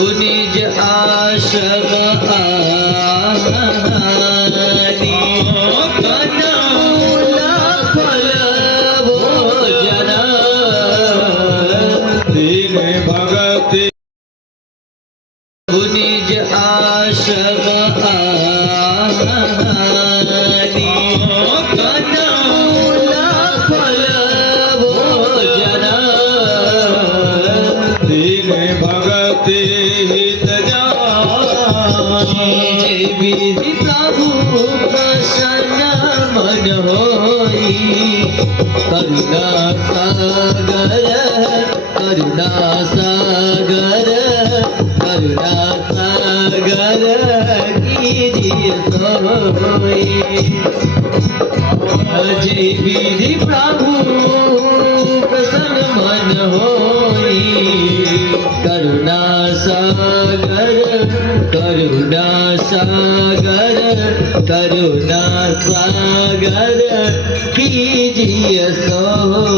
निज आश्रम आनी कनौला फल भोजन दीन भगति निज आश्रम आनी कनौला फल भोजन दीन भगति हित जानी विधि प्रभु प्रसन्न मन होई करुणा सागर करुणा सागर करुणा सागर कीजिए सोई जय विधि प्रभु प्रसन्न मन होई करुणा सागर करुणा सागर करुणा सागर कीजिए सोई।